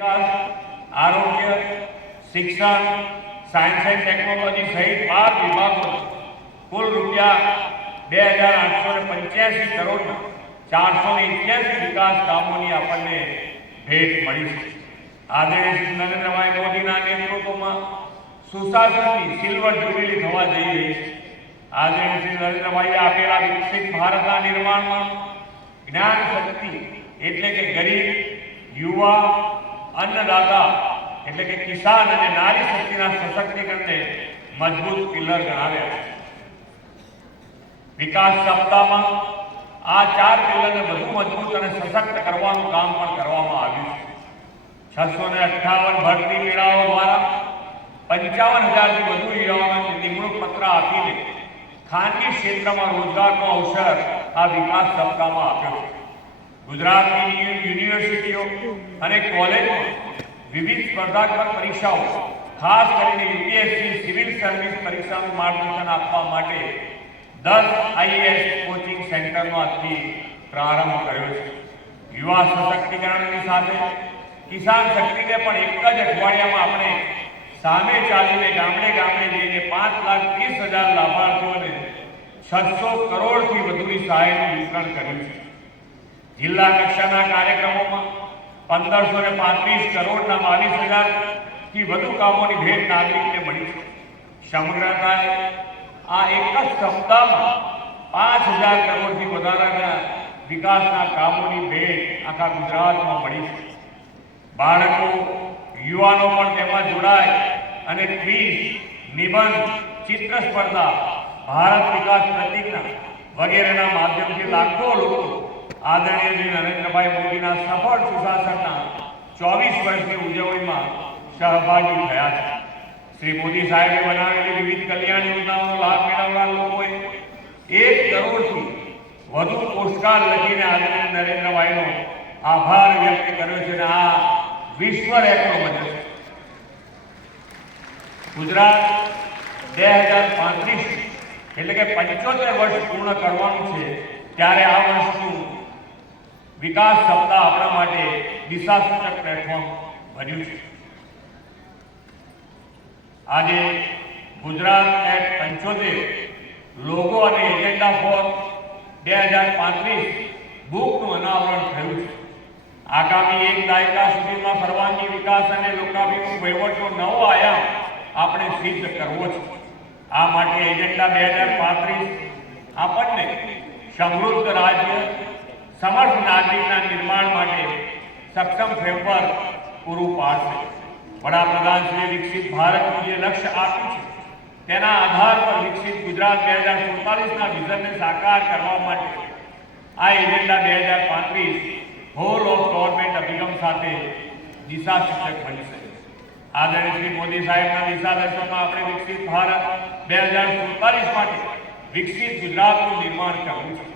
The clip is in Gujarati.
વિકાસ, આરોગ્ય, શિક્ષણ સાયન્સ એન્ડ ટેકનોલોજી સહિત બાર વિભાગો કુલ રૂપિયા બે હજાર આઠસો ને પંચ્યાસી કરોડ ચારસો ને એક્યાસી વિકાસ કામોની આપણને ભેટ મળી છે. આદરણીય શ્રી નરેન્દ્રભાઈ મોદીના નેતૃત્વમાં સુશાસનની સિલ્વર જ્યુબિલી થવા જઈ રહી છે. આદરણીય શ્રી નરેન્દ્રભાઈએ આપેલા વિકસિત ભારતના નિર્માણમાં જ્ઞાન શક્તિ એટલે કે ગરીબ, યુવા અન્નદાતા, એટલે કે કિસાન અને નારી શક્તિના સશક્તિકરણને મજબૂત પિલર ગણાવ્યા છે. વિકાસ સપ્તાહમાં આ ચાર પિલરને વધુ મજબૂત અને સશક્ત કરવાનું કામ પણ કરવામાં આવ્યું છે. છસો ને અઠ્ઠાવન ભરતી મેળાઓ દ્વારા પંચાવન હજારથી વધુ યુવાઓને નિમણૂક પત્ર આપીને ખાનગી ક્ષેત્રમાં રોજગારનો અવસર આ વિકાસ સપ્તાહમાં આપ્યો છે. ગુજરાતની યુનિવર્સિટીઓ અને કોલેજમાં વિવિધ સ્પર્ધાત્મક પરીક્ષાઓ, ખાસ કરીને યુપીએસસી સિવિલ સર્વિસ પરીક્ષાનું માર્ગદર્શન આપવા માટે દસ આઈએએસ કોચિંગ સેન્ટરનો આજથી પ્રારંભ કર્યો છે. યુવા સશક્તિકરણની સાથે કિસાન શક્તિને પણ એક જ અઠવાડિયામાં આપણે સામે ચાલીને ગામડે ગામડે જઈને પાંચ લાખ ત્રીસ હજાર લાભાર્થીઓને છસો કરોડથી વધુની સહાયનું વિતરણ કર્યું છે. જિલ્લા કક્ષાના કાર્યક્રમોમાં પંદરસો ને પાંત્રીસ કરોડના બાવીસ હજારથી વધુ કામોની ભેટ નાગરિકને મળી છે. સમગ્રતાએ આ એક જ સપ્તાહમાં પાંચ હજાર કરોડથી વધારાના વિકાસના કામોની ભેટ આખા ગુજરાતમાં મળી છે. બાળકો, યુવાનો પણ તેમાં જોડાય અને ક્વિઝ, નિબંધ, ચિત્ર સ્પર્ધા, ભારત વિકાસ પ્રતિજ્ઞા વગેરેના માધ્યમથી લાખો લોકો આદરણીય શ્રી નરેન્દ્રભાઈ મોદીના સફળ સુશાસનના ચોવીસ વર્ષની ઉજવણીમાં સહભાગી થયા છે. શ્રી મોદી સાહેબે બનાવેલી વિવિધ કલ્યાણ યોજનાઓનો લાભ મેળવનાર લોકોએ એક કરોડથી વધુ પોસ્ટકાર્ડ લખીને આદરણીય નરેન્દ્રભાઈનો આભાર વ્યક્ત કર્યો છે અને આ વિશ્વ રેકોર્ડ બન્યો છે. ગુજરાત બે હજાર પાંત્રીસ, એટલે કે પંચોતેર વર્ષ પૂર્ણ કરવાનું છે, ત્યારે આ વર્ષનું વિકાસ શબ્દ આપણા માટે દિશાસૂચક પ્લેટફોર્મ બન્યું છે. આજે ગુજરાત એટ પંચોતેર લોગો અને એજન્ડા ફોર બે હજાર પાંત્રીસ બુકનું અનાવરણ થયું છે. આગામી એક દાયકા સુધીમાં સર્વાંગી વિકાસ અને લોકાભિમુખ વહીવટનો નવો આયામ આપણે સિદ્ધ કરવો છે. આ માટે એજન્ડા બે હજાર પાંત્રીસ આપણને સમૃદ્ધ રાજ્ય સમર્થ નાગરિકના નિર્માણ માટે સક્ષમ ફ્રેમવર્ક પૂરું પાડશે. વડાપ્રધાન શ્રી વિકસિત ભારતનું જે લક્ષ્ય આપ્યું છે, તેના આધાર પર વિકસિત ગુજરાત બે હજાર સુડતાલીસના વિઝનને સાકાર કરવા માટે આ એજન્ડા બે હજાર પાંત્રીસ હોલ ઓફ ગવર્મેન્ટ અભિગમ સાથે દિશા સૂચક બનશે. આદરણીય શ્રી મોદી સાહેબના દિશા દર્શનમાં આપણે વિકસિત ભારત બે હજાર સુડતાલીસ માટે વિકસિત ગુજરાતનું નિર્માણ કરવું છે.